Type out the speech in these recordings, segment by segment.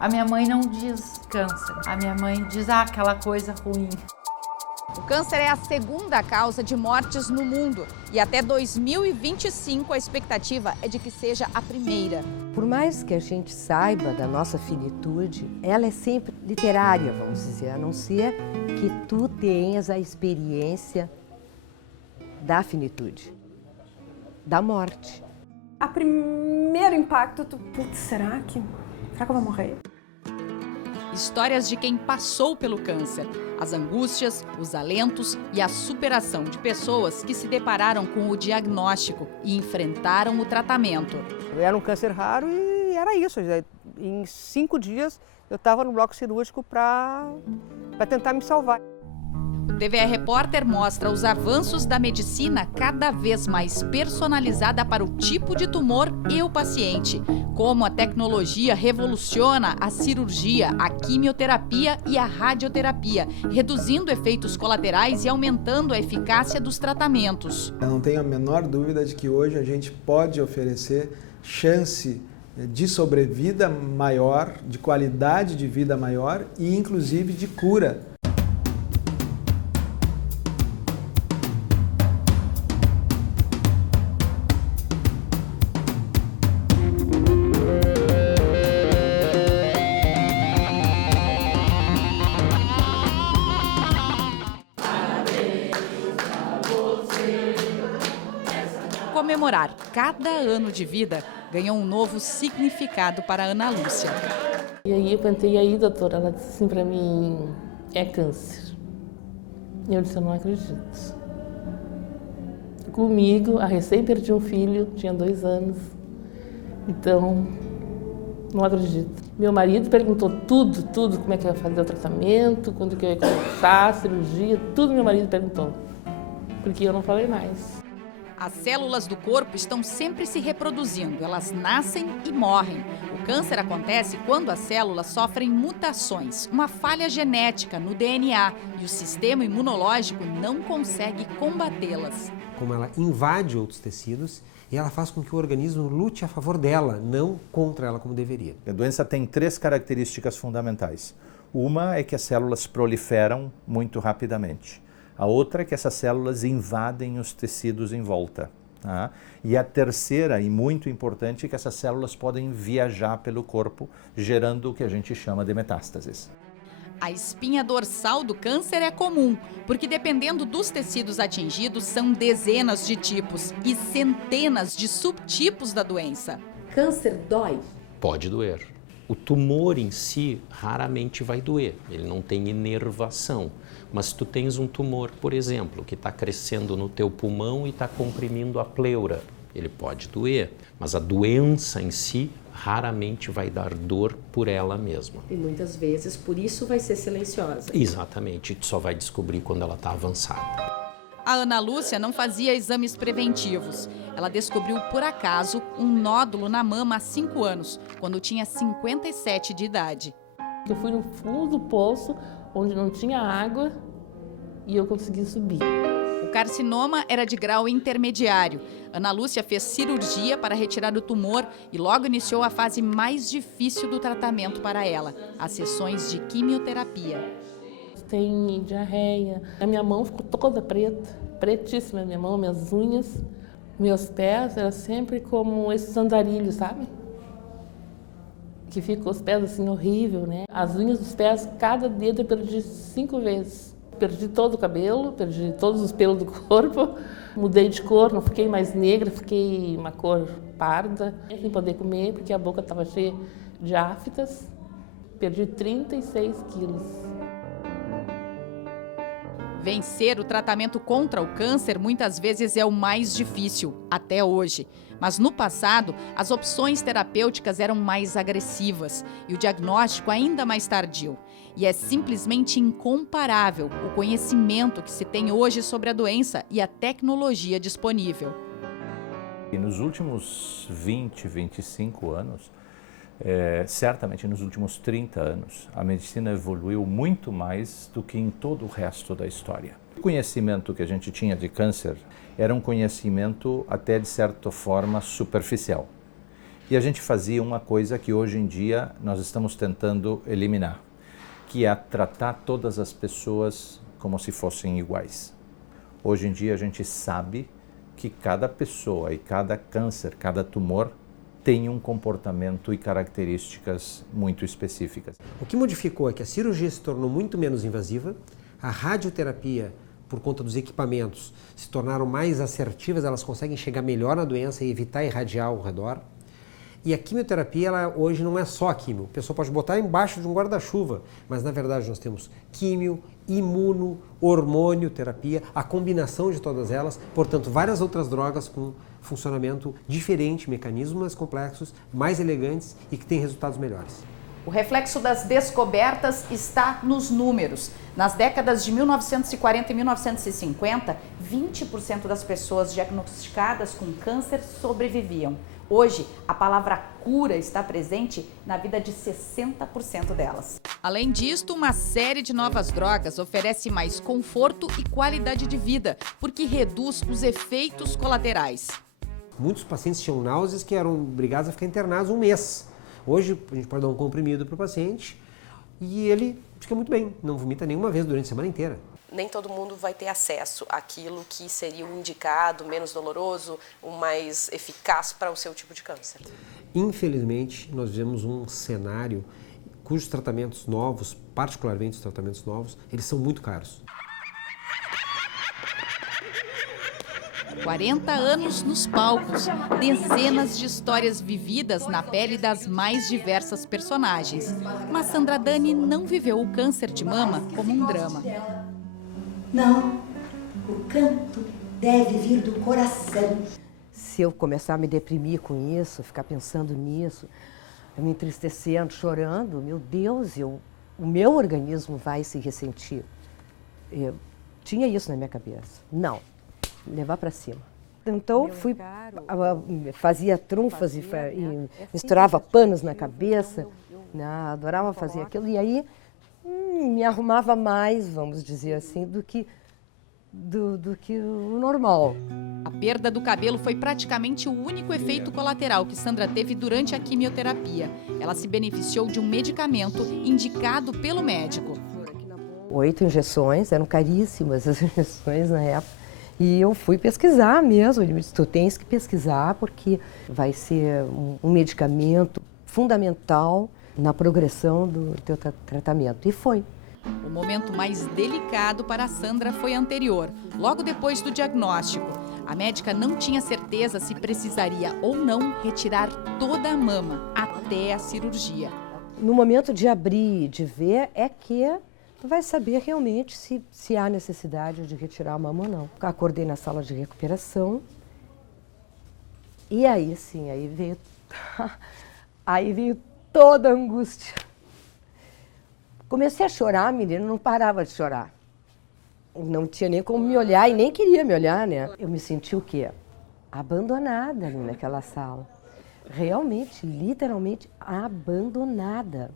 A minha mãe não diz câncer, a minha mãe diz aquela coisa ruim. O câncer é a segunda causa de mortes no mundo e até 2025 a expectativa é de que seja a primeira. Por mais que a gente saiba da nossa finitude, ela é sempre literária, vamos dizer, a não ser que tu tenhas a experiência da finitude, da morte. A primeiro impacto, putz, será que eu vou morrer? Histórias de quem passou pelo câncer, as angústias, os alentos e a superação de pessoas que se depararam com o diagnóstico e enfrentaram o tratamento. Era um câncer raro e era isso. Em 5 dias eu estava no bloco cirúrgico para tentar me salvar. O TVE Repórter mostra os avanços da medicina cada vez mais personalizada para o tipo de tumor e o paciente. Como a tecnologia revoluciona a cirurgia, a quimioterapia e a radioterapia, reduzindo efeitos colaterais e aumentando a eficácia dos tratamentos. Eu não tenho a menor dúvida de que hoje a gente pode oferecer chance de sobrevida maior, de qualidade de vida maior e inclusive de cura. Comemorar cada ano de vida ganhou um novo significado para Ana Lúcia. E aí eu pensei, e aí, doutora, ela disse assim para mim, é câncer. E eu disse, eu não acredito. Comigo, a recém perdi um filho, tinha 2 anos, então não acredito. Meu marido perguntou tudo, como é que eu ia fazer o tratamento, quando que eu ia começar, a cirurgia, tudo meu marido perguntou, porque eu não falei mais. As células do corpo estão sempre se reproduzindo, elas nascem e morrem. O câncer acontece quando as células sofrem mutações, uma falha genética no DNA, e o sistema imunológico não consegue combatê-las. Como ela invade outros tecidos e ela faz com que o organismo lute a favor dela, não contra ela como deveria. A doença tem 3 características fundamentais. Uma é que as células proliferam muito rapidamente. A outra é que essas células invadem os tecidos em volta. Tá? E a terceira, e muito importante, é que essas células podem viajar pelo corpo, gerando o que a gente chama de metástases. A espinha dorsal do câncer é comum, porque dependendo dos tecidos atingidos, são dezenas de tipos e centenas de subtipos da doença. Câncer dói? Pode doer. O tumor em si raramente vai doer, ele não tem inervação. Mas se tu tens um tumor, por exemplo, que está crescendo no teu pulmão e está comprimindo a pleura, ele pode doer. Mas a doença em si raramente vai dar dor por ela mesma. E muitas vezes, por isso, vai ser silenciosa. Exatamente, tu só vai descobrir quando ela está avançada. A Ana Lúcia não fazia exames preventivos. Ela descobriu, por acaso, um nódulo na mama há 5 anos, quando tinha 57 de idade. Eu fui no fundo do poço, onde não tinha água, e eu consegui subir. O carcinoma era de grau intermediário. Ana Lúcia fez cirurgia para retirar o tumor e logo iniciou a fase mais difícil do tratamento para ela, as sessões de quimioterapia. Tem diarreia. A minha mão ficou toda preta, pretíssima a minha mão, minhas unhas, meus pés, era sempre como esses andarilhos, sabe? Que ficam os pés assim horrível, né? As unhas dos pés, cada dedo eu perdi 5 vezes. Perdi todo o cabelo, perdi todos os pelos do corpo, mudei de cor, não fiquei mais negra, fiquei uma cor parda, sem poder comer porque a boca estava cheia de aftas. Perdi 36 quilos. Vencer o tratamento contra o câncer muitas vezes é o mais difícil, até hoje. Mas no passado, as opções terapêuticas eram mais agressivas e o diagnóstico ainda mais tardio. E é simplesmente incomparável o conhecimento que se tem hoje sobre a doença e a tecnologia disponível. E nos últimos 20, 25 anos, certamente nos últimos 30 anos, a medicina evoluiu muito mais do que em todo o resto da história. O conhecimento que a gente tinha de câncer era um conhecimento até de certa forma superficial. E a gente fazia uma coisa que hoje em dia nós estamos tentando eliminar, que é tratar todas as pessoas como se fossem iguais. Hoje em dia a gente sabe que cada pessoa e cada câncer, cada tumor tem um comportamento e características muito específicas. O que modificou é que a cirurgia se tornou muito menos invasiva, a radioterapia, por conta dos equipamentos, se tornaram mais assertivas, elas conseguem chegar melhor na doença e evitar irradiar ao redor. E a quimioterapia, ela hoje não é só químio. A pessoa pode botar embaixo de um guarda-chuva, mas na verdade nós temos químio, imuno, hormônio, terapia, a combinação de todas elas, portanto, várias outras drogas com funcionamento diferente, mecanismos mais complexos, mais elegantes e que têm resultados melhores. O reflexo das descobertas está nos números. Nas décadas de 1940 e 1950, 20% das pessoas diagnosticadas com câncer sobreviviam. Hoje, a palavra cura está presente na vida de 60% delas. Além disto, uma série de novas drogas oferece mais conforto e qualidade de vida, porque reduz os efeitos colaterais. Muitos pacientes tinham náuseas que eram obrigados a ficar internados um mês. Hoje, a gente pode dar um comprimido para o paciente e ele fica muito bem, não vomita nenhuma vez durante a semana inteira. Nem todo mundo vai ter acesso àquilo que seria o indicado, menos doloroso, o mais eficaz para o seu tipo de câncer. Infelizmente, nós vivemos um cenário cujos tratamentos novos, particularmente os tratamentos novos, eles são muito caros. 40 anos nos palcos, dezenas de histórias vividas na pele das mais diversas personagens. Mas Sandra Dani não viveu o câncer de mama como um drama. Não, o canto deve vir do coração. Se eu começar a me deprimir com isso, ficar pensando nisso, me entristecendo, chorando, meu Deus, o meu organismo vai se ressentir. Eu tinha isso na minha cabeça. Não, levar para cima. Então, fazia trunfas e misturava panos na cabeça, né? Adorava fazer aquilo. E aí, me arrumava mais, vamos dizer assim, do que o normal. A perda do cabelo foi praticamente o único efeito colateral que Sandra teve durante a quimioterapia. Ela se beneficiou de um medicamento indicado pelo médico. 8 injeções, eram caríssimas as injeções na época. E eu fui pesquisar mesmo, ele me disse, tu tens que pesquisar porque vai ser um medicamento fundamental na progressão do teu tratamento. E foi. O momento mais delicado para a Sandra foi anterior, logo depois do diagnóstico. A médica não tinha certeza se precisaria ou não retirar toda a mama até a cirurgia. No momento de abrir, de ver, é que tu vai saber realmente se há necessidade de retirar a mama ou não. Acordei na sala de recuperação e aí sim, aí veio toda a angústia. Comecei a chorar, menina, não parava de chorar. Não tinha nem como me olhar e nem queria me olhar, né? Eu me senti o quê? Abandonada ali naquela sala. Realmente, literalmente abandonada.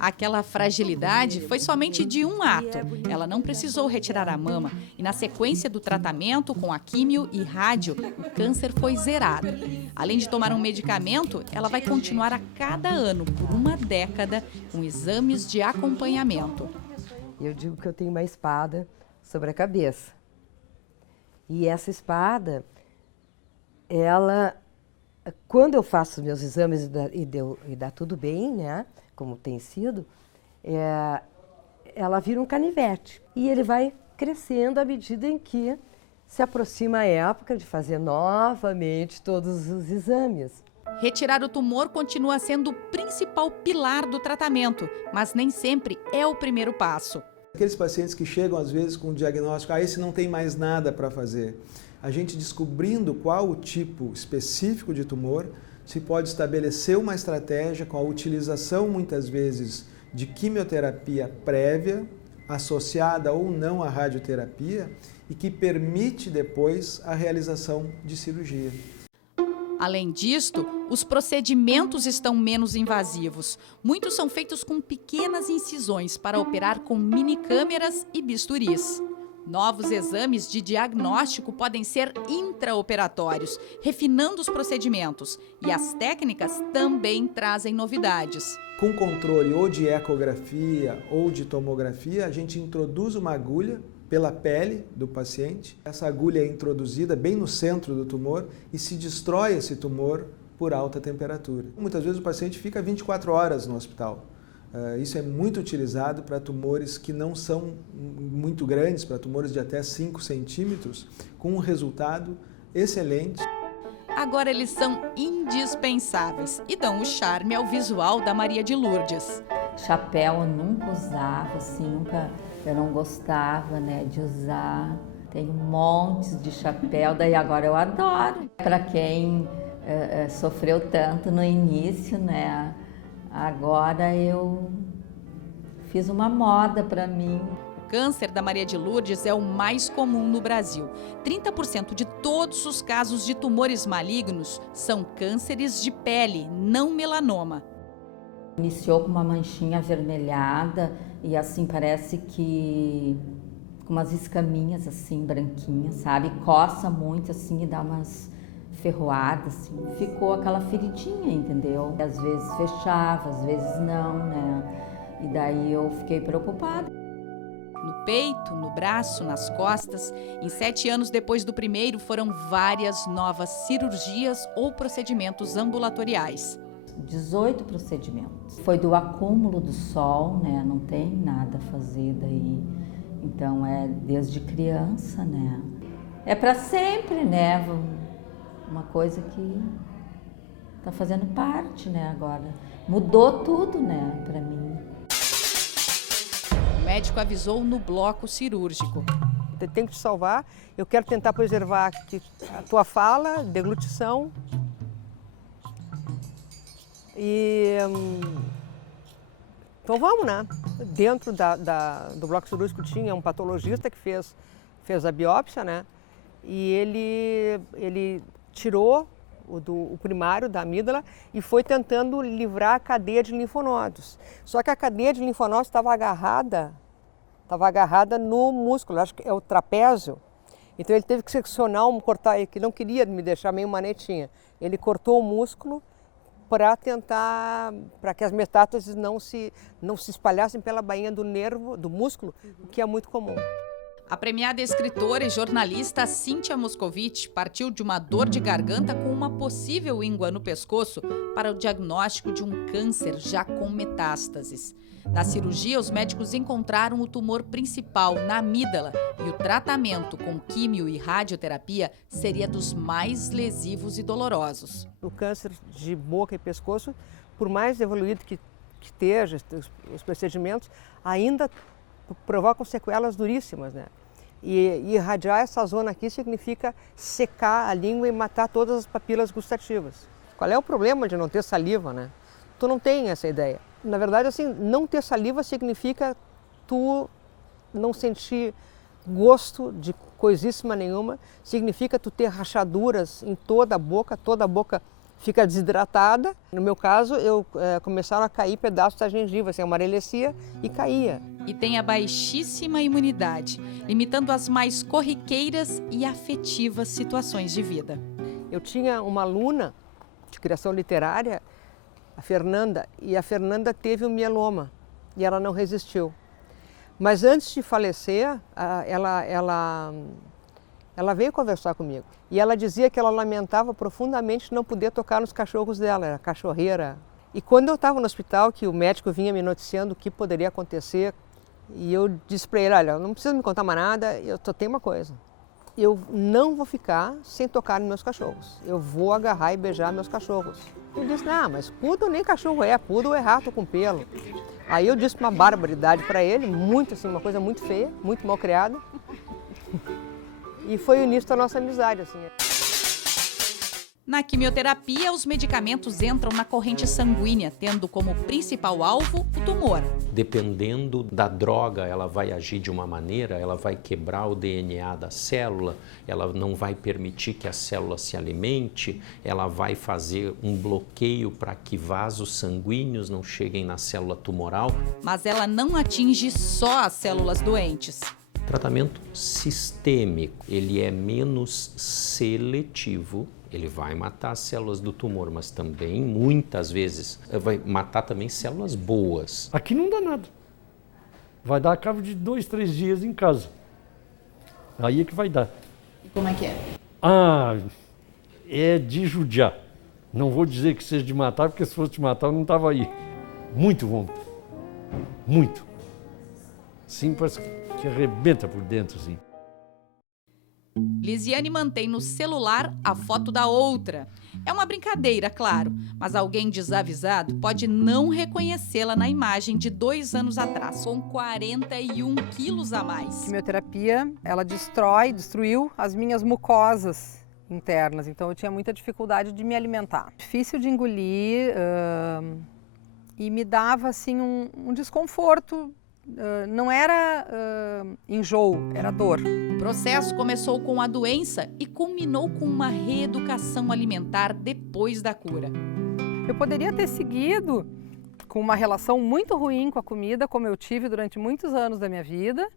Aquela fragilidade foi somente de um ato. Ela não precisou retirar a mama e na sequência do tratamento com a químio e rádio, o câncer foi zerado. Além de tomar um medicamento, ela vai continuar a cada ano por uma década com exames de acompanhamento. Eu digo que eu tenho uma espada sobre a cabeça. E essa espada, quando eu faço meus exames e dá tudo bem, né, como tem sido, ela vira um canivete. E ele vai crescendo à medida em que se aproxima a época de fazer novamente todos os exames. Retirar o tumor continua sendo o principal pilar do tratamento, mas nem sempre é o primeiro passo. Aqueles pacientes que chegam às vezes com o diagnóstico, esse não tem mais nada para fazer. A gente descobrindo qual o tipo específico de tumor, se pode estabelecer uma estratégia com a utilização, muitas vezes, de quimioterapia prévia, associada ou não à radioterapia, e que permite depois a realização de cirurgia. Além disto, os procedimentos estão menos invasivos. Muitos são feitos com pequenas incisões para operar com minicâmeras e bisturis. Novos exames de diagnóstico podem ser intraoperatórios, refinando os procedimentos. E as técnicas também trazem novidades. Com controle ou de ecografia ou de tomografia, a gente introduz uma agulha pela pele do paciente. Essa agulha é introduzida bem no centro do tumor e se destrói esse tumor por alta temperatura. Muitas vezes o paciente fica 24 horas no hospital. Isso é muito utilizado para tumores que não são muito grandes, para tumores de até 5 centímetros, com um resultado excelente. Agora eles são indispensáveis e dão o charme ao visual da Maria de Lourdes. Chapéu eu nunca usava, assim, eu não gostava, né, de usar. Tenho montes de chapéu, daí agora eu adoro. Para quem sofreu tanto no início, né, agora eu fiz uma moda para mim. O câncer da Maria de Lourdes é o mais comum no Brasil. 30% de todos os casos de tumores malignos são cânceres de pele, não melanoma. Iniciou com uma manchinha avermelhada e assim parece que com umas escaminhas assim branquinhas, sabe? Coça muito assim e dá umas ferroadas, assim. Ficou aquela feridinha, entendeu? Às vezes fechava, às vezes não, né? E daí eu fiquei preocupada. No peito, no braço, nas costas. Em 7 anos depois do primeiro, foram várias novas cirurgias ou procedimentos ambulatoriais. 18 procedimentos. Foi do acúmulo do sol, né? Não tem nada a fazer daí. Então é desde criança, né? É para sempre, né? Uma coisa que tá fazendo parte, né? Agora mudou tudo, né? Para mim. O médico avisou no bloco cirúrgico. Tem que te salvar. Eu quero tentar preservar a tua fala, deglutição. Então vamos, né? Dentro do bloco cirúrgico tinha um patologista que fez a biópsia, né? E ele tirou o primário da amígdala e foi tentando livrar a cadeia de linfonodos. Só que a cadeia de linfonodos estava agarrada no músculo, acho que é o trapézio. Então ele teve que seccionar, cortar, que não queria me deixar meio manetinha. Ele cortou o músculo para que as metástases não se espalhassem pela bainha do nervo, do músculo, o que é muito comum. A premiada escritora e jornalista Cíntia Moscovitch partiu de uma dor de garganta com uma possível íngua no pescoço para o diagnóstico de um câncer já com metástases. Na cirurgia, os médicos encontraram o tumor principal na amígdala e o tratamento com químio e radioterapia seria dos mais lesivos e dolorosos. O câncer de boca e pescoço, por mais evoluído que esteja os procedimentos, ainda provocam sequelas duríssimas, né? E irradiar essa zona aqui significa secar a língua e matar todas as papilas gustativas. Qual é o problema de não ter saliva, né? Tu não tem essa ideia. Na verdade, assim, não ter saliva significa tu não sentir gosto de coisíssima nenhuma, significa tu ter rachaduras em toda a boca fica desidratada. No meu caso, começaram a cair pedaços da gengiva, assim, amarelecia e caía. E tem a baixíssima imunidade, limitando as mais corriqueiras e afetivas situações de vida. Eu tinha uma aluna de criação literária, a Fernanda, e a Fernanda teve um mieloma e ela não resistiu. Mas antes de falecer, ela veio conversar comigo. E ela dizia que ela lamentava profundamente não poder tocar nos cachorros dela, era cachorreira. E quando eu estava no hospital, que o médico vinha me noticiando o que poderia acontecer, e eu disse para ele, olha, não precisa me contar mais nada, eu só tenho uma coisa. Eu não vou ficar sem tocar nos meus cachorros. Eu vou agarrar e beijar meus cachorros. Ele disse, não, mas poodle nem cachorro poodle é rato com pelo. Aí eu disse uma barbaridade para ele, muito assim, uma coisa muito feia, muito mal criada. E foi o início da nossa amizade, assim. Na quimioterapia, os medicamentos entram na corrente sanguínea, tendo como principal alvo o tumor. Dependendo da droga, ela vai agir de uma maneira, ela vai quebrar o DNA da célula, ela não vai permitir que a célula se alimente, ela vai fazer um bloqueio para que vasos sanguíneos não cheguem na célula tumoral. Mas ela não atinge só as células doentes. Tratamento sistêmico, ele é menos seletivo, ele vai matar as células do tumor, mas também, muitas vezes, vai matar também células boas. Aqui não dá nada. Vai dar a cabo de 2, 3 dias em casa. Aí é que vai dar. E como é que é? É de judiar. Não vou dizer que seja de matar, porque se fosse de matar eu não estava aí. Muito bom. Muito. Sim, parece que arrebenta por dentro, assim. Lisiane mantém no celular a foto da outra. É uma brincadeira, claro, mas alguém desavisado pode não reconhecê-la na imagem de 2 anos atrás, com 41 quilos a mais. A quimioterapia, ela destruiu as minhas mucosas internas, então eu tinha muita dificuldade de me alimentar. Difícil de engolir e me dava assim um desconforto. Não era enjoo, era dor. O processo começou com a doença e culminou com uma reeducação alimentar depois da cura. Eu poderia ter seguido com uma relação muito ruim com a comida, como eu tive durante muitos anos da minha vida.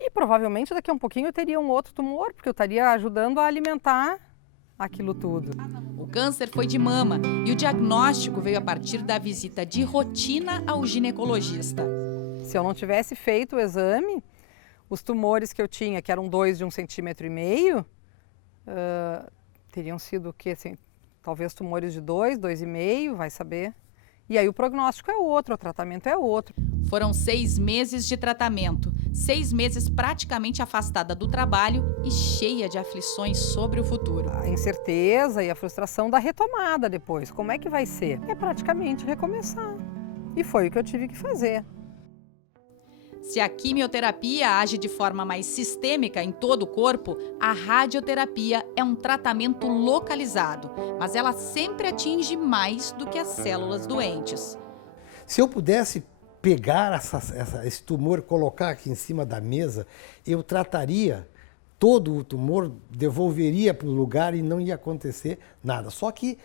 E provavelmente daqui a um pouquinho eu teria um outro tumor, porque eu estaria ajudando a alimentar aquilo tudo. O câncer foi de mama e o diagnóstico veio a partir da visita de rotina ao ginecologista. Se eu não tivesse feito o exame, os tumores que eu tinha, que eram 2 de 1,5 cm, teriam sido o quê? Assim, talvez tumores de 2, 2,5, vai saber. E aí o prognóstico é outro, o tratamento é outro. Foram 6 meses de tratamento, 6 meses praticamente afastada do trabalho e cheia de aflições sobre o futuro. A incerteza e a frustração da retomada depois. Como é que vai ser? É praticamente recomeçar. E foi o que eu tive que fazer. Se a quimioterapia age de forma mais sistêmica em todo o corpo, a radioterapia é um tratamento localizado, mas ela sempre atinge mais do que as células doentes. Se eu pudesse pegar esse tumor, colocar aqui em cima da mesa, eu trataria todo o tumor, devolveria para o lugar e não ia acontecer nada. Só que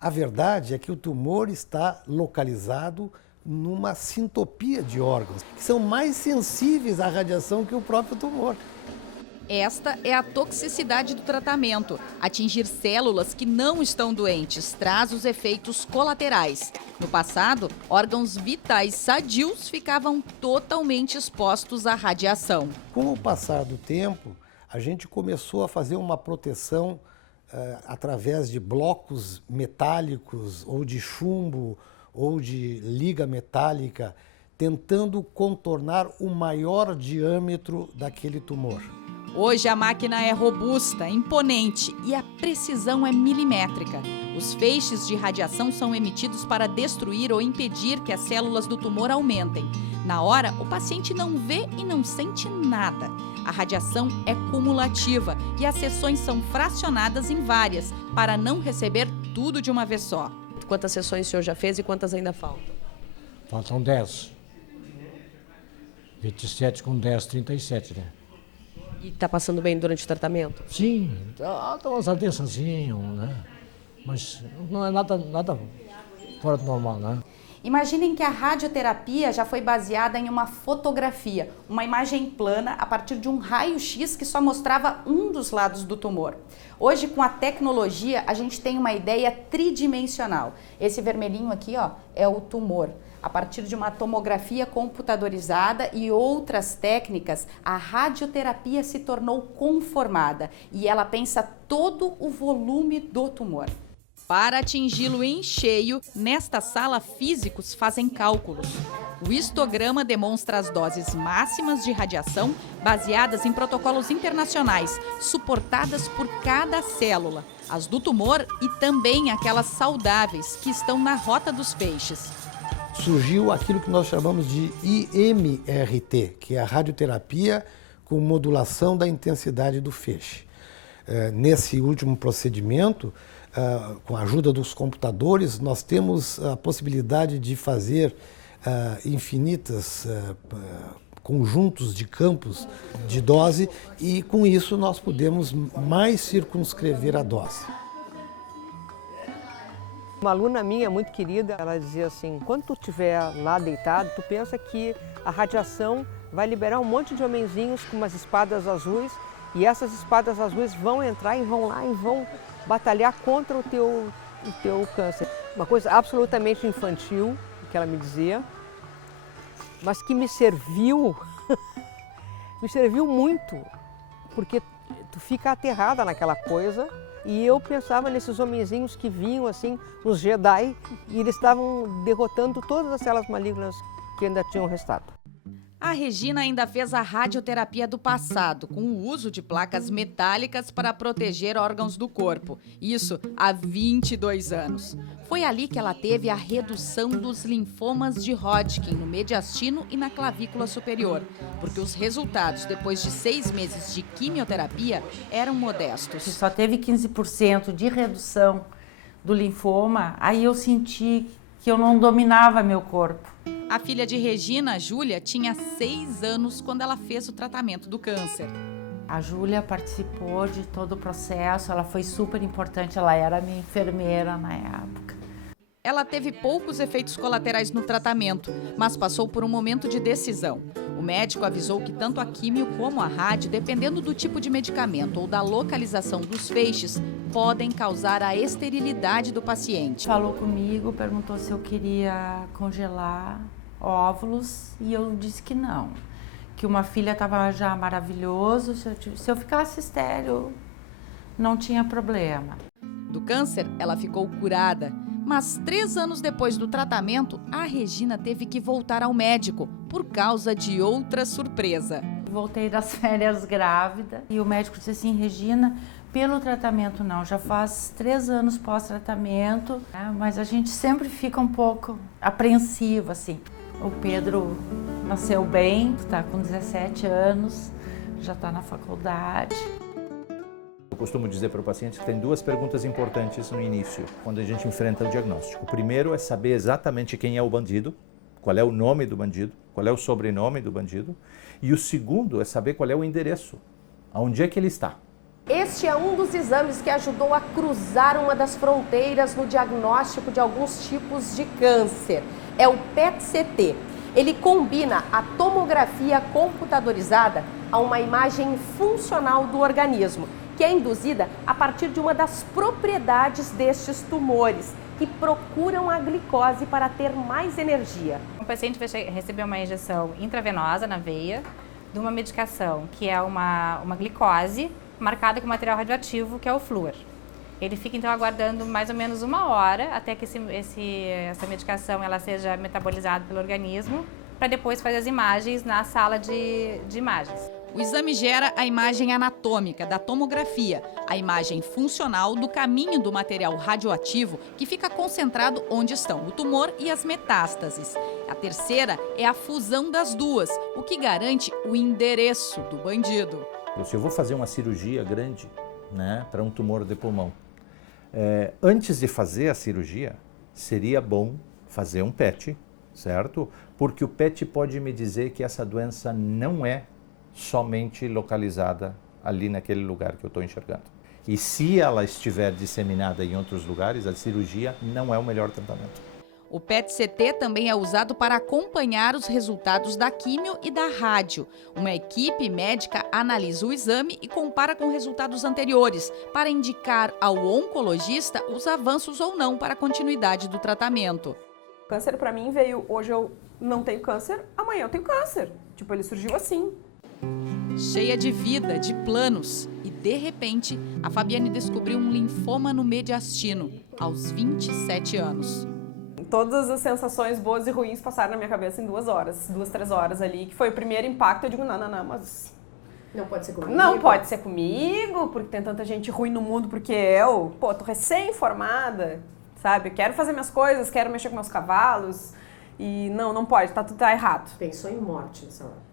a verdade é que o tumor está localizado numa sintopia de órgãos, que são mais sensíveis à radiação que o próprio tumor. Esta é a toxicidade do tratamento. Atingir células que não estão doentes traz os efeitos colaterais. No passado, órgãos vitais sadios ficavam totalmente expostos à radiação. Com o passar do tempo, a gente começou a fazer uma proteção através de blocos metálicos ou de chumbo ou de liga metálica, tentando contornar o maior diâmetro daquele tumor. Hoje a máquina é robusta, imponente e a precisão é milimétrica. Os feixes de radiação são emitidos para destruir ou impedir que as células do tumor aumentem. Na hora, o paciente não vê e não sente nada. A radiação é cumulativa e as sessões são fracionadas em várias, para não receber tudo de uma vez só. Quantas sessões o senhor já fez e quantas ainda faltam? Faltam 10. 27 com 10, 37, né? E está passando bem durante o tratamento? Sim, dá umas atençãozinhas, né? Mas não é nada fora do normal, né? Imaginem que a radioterapia já foi baseada em uma fotografia, uma imagem plana a partir de um raio-x que só mostrava um dos lados do tumor. Hoje, com a tecnologia, a gente tem uma ideia tridimensional. Esse vermelhinho aqui, ó, é o tumor. A partir de uma tomografia computadorizada e outras técnicas, a radioterapia se tornou conformada e ela pensa todo o volume do tumor. Para atingi-lo em cheio, nesta sala físicos fazem cálculos. O histograma demonstra as doses máximas de radiação baseadas em protocolos internacionais, suportadas por cada célula, as do tumor e também aquelas saudáveis que estão na rota dos feixes. Surgiu aquilo que nós chamamos de IMRT, que é a radioterapia com modulação da intensidade do feixe. Nesse último procedimento, com a ajuda dos computadores, nós temos a possibilidade de fazer infinitas conjuntos de campos de dose e, com isso, nós podemos mais circunscrever a dose. Uma aluna minha muito querida, ela dizia assim, quando tu estiver lá deitado, tu pensa que a radiação vai liberar um monte de homenzinhos com umas espadas azuis e essas espadas azuis vão entrar e vão lá e vão batalhar contra o teu câncer. Uma coisa absolutamente infantil, que ela me dizia, mas que me serviu, me serviu muito, porque tu fica aterrada naquela coisa. E eu pensava nesses homenzinhos que vinham assim, os Jedi, e eles estavam derrotando todas as células malignas que ainda tinham restado. A Regina ainda fez a radioterapia do passado, com o uso de placas metálicas para proteger órgãos do corpo. Isso há 22 anos. Foi ali que ela teve a redução dos linfomas de Hodgkin no mediastino e na clavícula superior, porque os resultados depois de 6 meses de quimioterapia eram modestos. Só teve 15% de redução do linfoma, aí eu senti que eu não dominava meu corpo. A filha de Regina, Júlia, tinha 6 anos quando ela fez o tratamento do câncer. A Júlia participou de todo o processo, ela foi super importante, ela era minha enfermeira na época. Ela teve poucos efeitos colaterais no tratamento, mas passou por um momento de decisão. O médico avisou que tanto a químio como a rádio, dependendo do tipo de medicamento ou da localização dos feixes, podem causar a esterilidade do paciente. Falou comigo, perguntou se eu queria congelar óvulos e eu disse que não. Que uma filha estava já maravilhoso, se eu ficasse estéril não tinha problema. Do câncer, ela ficou curada. Mas 3 anos depois do tratamento, a Regina teve que voltar ao médico por causa de outra surpresa. Voltei das férias grávida e o médico disse assim, Regina, pelo tratamento não, já faz 3 anos pós-tratamento, mas a gente sempre fica um pouco apreensivo, assim. O Pedro nasceu bem, está com 17 anos, já está na faculdade. Eu costumo dizer para o paciente que tem 2 perguntas importantes no início, quando a gente enfrenta o diagnóstico. O primeiro é saber exatamente quem é o bandido, qual é o nome do bandido, qual é o sobrenome do bandido. E o segundo é saber qual é o endereço, aonde é que ele está. Este é um dos exames que ajudou a cruzar uma das fronteiras no diagnóstico de alguns tipos de câncer. É o PET-CT. Ele combina a tomografia computadorizada a uma imagem funcional do organismo, que é induzida a partir de uma das propriedades destes tumores, que procuram a glicose para ter mais energia. O paciente vai receber uma injeção intravenosa na veia de uma medicação que é uma glicose marcada com material radioativo, que é o flúor. Ele fica então aguardando mais ou menos 1 hora até que essa medicação ela seja metabolizada pelo organismo, para depois fazer as imagens na sala de imagens. O exame gera a imagem anatômica da tomografia, a imagem funcional do caminho do material radioativo que fica concentrado onde estão o tumor e as metástases. A terceira é a fusão das duas, o que garante o endereço do bandido. Se eu vou fazer uma cirurgia grande, né, para um tumor de pulmão, antes de fazer a cirurgia, seria bom fazer um PET, certo? Porque o PET pode me dizer que essa doença não é somente localizada ali naquele lugar que eu estou enxergando. E se ela estiver disseminada em outros lugares, a cirurgia não é o melhor tratamento. O PET-CT também é usado para acompanhar os resultados da químio e da rádio. Uma equipe médica analisa o exame e compara com resultados anteriores, para indicar ao oncologista os avanços ou não para a continuidade do tratamento. O câncer para mim veio, hoje eu não tenho câncer, amanhã eu tenho câncer. Tipo, ele surgiu assim. Cheia de vida, de planos. E, de repente, a Fabiane descobriu um linfoma no mediastino, aos 27 anos. Todas as sensações boas e ruins passaram na minha cabeça em 2 horas, 2, 3 horas ali, que foi o primeiro impacto. Eu digo, não, mas... Não pode ser comigo? Não pode ser comigo, porque tem tanta gente ruim no mundo, porque eu, tô recém-formada, sabe? Eu quero fazer minhas coisas, quero mexer com meus cavalos, e não pode, tá errado. Pensou em morte nessa hora?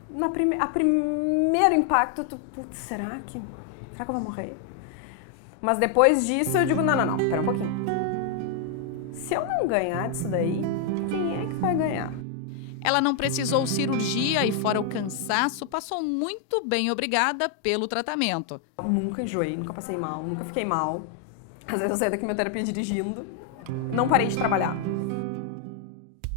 A primeiro impacto, será que eu vou morrer? Mas depois disso eu digo, não, pera um pouquinho. Se eu não ganhar disso daí, quem é que vai ganhar? Ela não precisou cirurgia e, fora o cansaço, passou muito bem, obrigada, pelo tratamento. Nunca enjoei, nunca passei mal, nunca fiquei mal. Às vezes eu saí da quimioterapia dirigindo. Não parei de trabalhar. A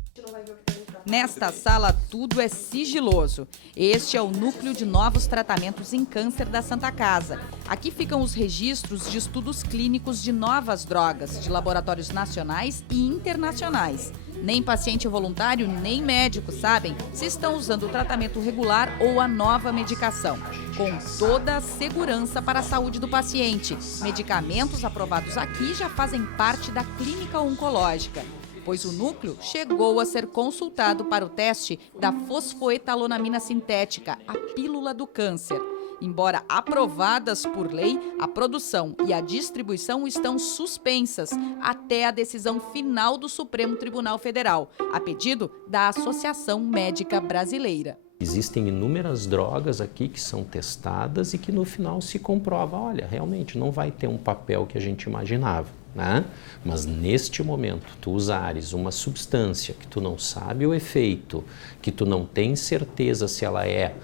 gente não vai ver o que tá Nesta sala, tudo é sigiloso. Este é o núcleo de novos tratamentos em câncer da Santa Casa. Aqui ficam os registros de estudos clínicos de novas drogas, de laboratórios nacionais e internacionais. Nem paciente voluntário, nem médico sabem se estão usando o tratamento regular ou a nova medicação. Com toda a segurança para a saúde do paciente. Medicamentos aprovados aqui já fazem parte da clínica oncológica, pois o núcleo chegou a ser consultado para o teste da fosfoetalonamina sintética, a pílula do câncer. Embora aprovadas por lei, a produção e a distribuição estão suspensas até a decisão final do Supremo Tribunal Federal, a pedido da Associação Médica Brasileira. Existem inúmeras drogas aqui que são testadas e que no final se comprova, olha, realmente não vai ter um papel que a gente imaginava, né? Mas neste momento, tu usares uma substância que tu não sabe o efeito, que tu não tem certeza se ela é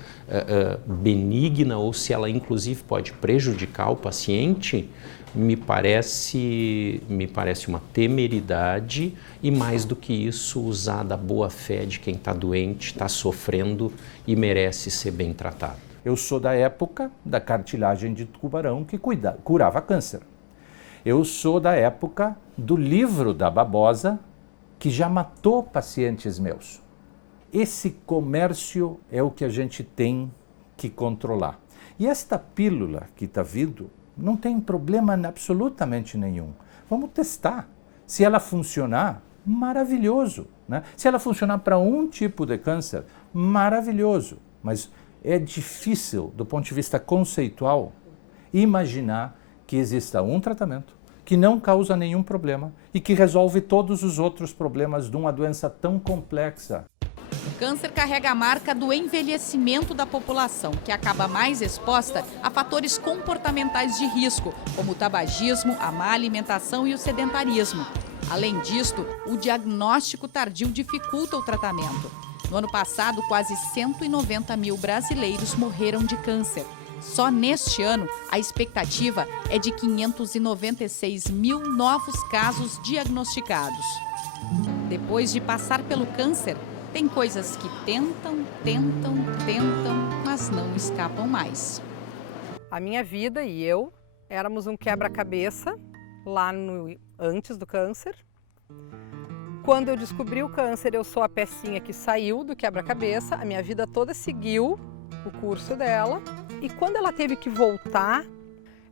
benigna ou se ela inclusive pode prejudicar o paciente, me parece uma temeridade e, mais do que isso, usar da boa fé de quem está doente, está sofrendo e merece ser bem tratado. Eu sou da época da cartilagem de tubarão que curava câncer. Eu sou da época do livro da babosa que já matou pacientes meus. Esse comércio é o que a gente tem que controlar. E esta pílula que está vindo não tem problema absolutamente nenhum. Vamos testar. Se ela funcionar, maravilhoso, né? Se ela funcionar para um tipo de câncer, maravilhoso. Mas é difícil, do ponto de vista conceitual, imaginar que exista um tratamento que não causa nenhum problema e que resolve todos os outros problemas de uma doença tão complexa. O câncer carrega a marca do envelhecimento da população, que acaba mais exposta a fatores comportamentais de risco, como o tabagismo, a má alimentação e o sedentarismo. Além disto, o diagnóstico tardio dificulta o tratamento. No ano passado, quase 190 mil brasileiros morreram de câncer. Só neste ano, a expectativa é de 596 mil novos casos diagnosticados. Depois de passar pelo câncer, tem coisas que tentam, mas não escapam mais. A minha vida e eu éramos um quebra-cabeça lá antes do câncer. Quando eu descobri o câncer, eu sou a pecinha que saiu do quebra-cabeça, a minha vida toda seguiu o curso dela. E quando ela teve que voltar,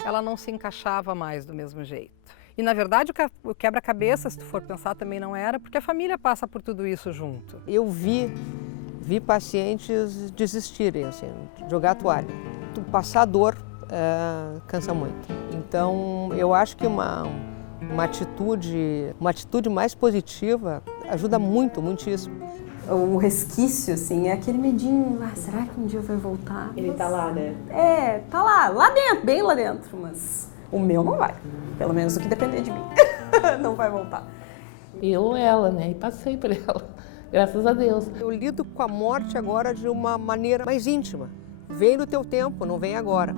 ela não se encaixava mais do mesmo jeito. E, na verdade, o quebra-cabeça, se tu for pensar, também não era, porque a família passa por tudo isso junto. Eu vi pacientes desistirem, assim, jogar a toalha. Tu passar dor cansa muito. Então, eu acho que uma atitude mais positiva ajuda muito, muitíssimo. O resquício, assim, é aquele medinho, será que um dia vai voltar? Ele tá lá, né? É, tá lá dentro, bem lá dentro, mas o meu não vai. Pelo menos o que depender de mim. Não vai voltar. Eu, ela, né? E passei por ela, graças a Deus. Eu lido com a morte agora de uma maneira mais íntima. Vem no teu tempo, não vem agora.